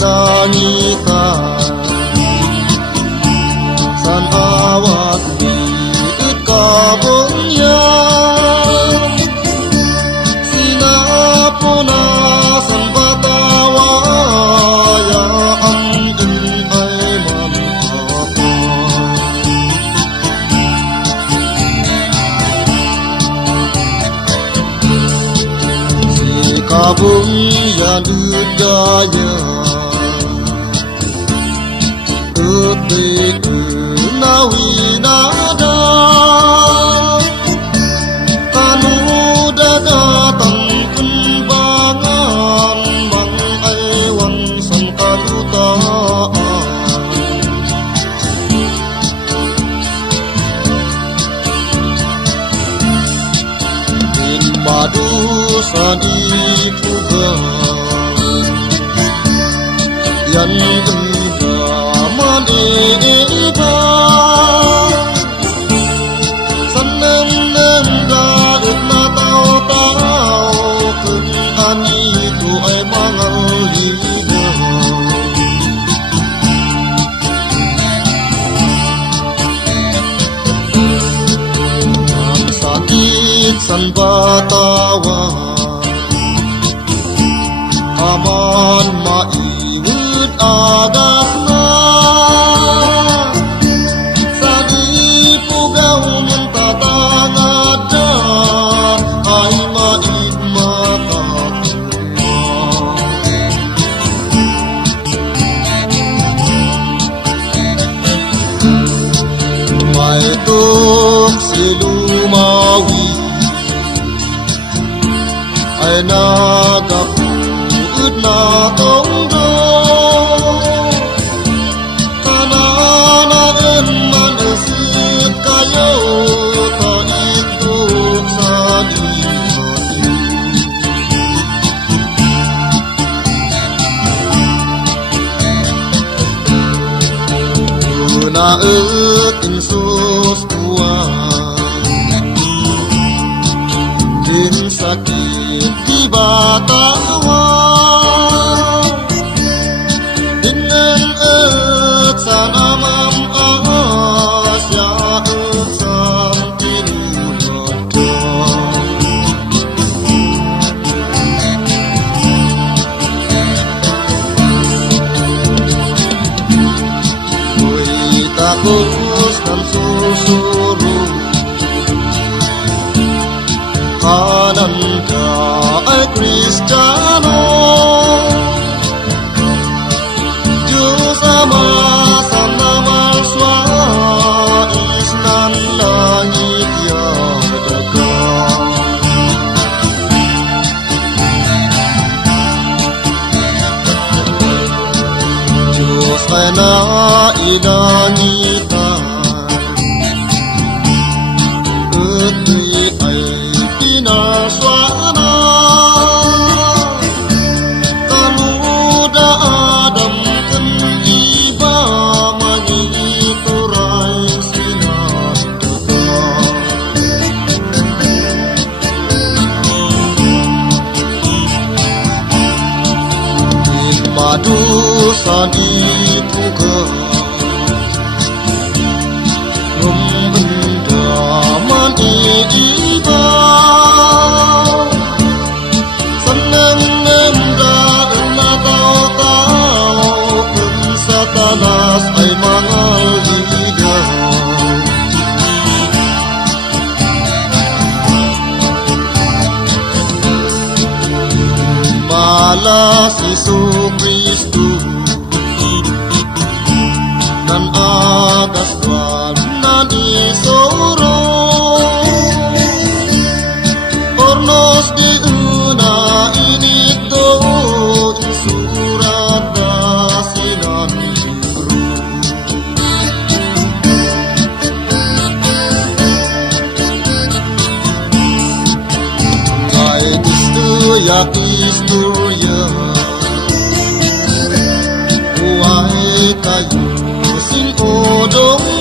langitan san awat it kabungnya sinapuna san batawa ya amdin ay manhapa si kabung yan udaya utik nawinada kanu dagatang kembangan mang aywan sang kalutaan in madu sadi pugan yan maniba sanang nanda na tao kung anito ay mga ligaw ang sakit san batawa aman maiwid agad na silumawi ay nagapuud na tongdo kananaan manasit kayo kaituk sa lihayo unaet insus din sakit di batawa dengan sana mamas ya sang tinulodo Ui takos dan susuru Ananda ay Kristiyano Diyos Ama sa namalswa isnan langit yadaga Diyos ay nailangitan Iti ay pinaswana kanuda adam kan iba mangituray sinataka in madusan ipugan membendaman iiba Satanas ay mga ligaw Malas Isu Kristu nan agas tuan nan isoro Pornos di una inito surat dasinan yak istorya Huwag kayo sin odong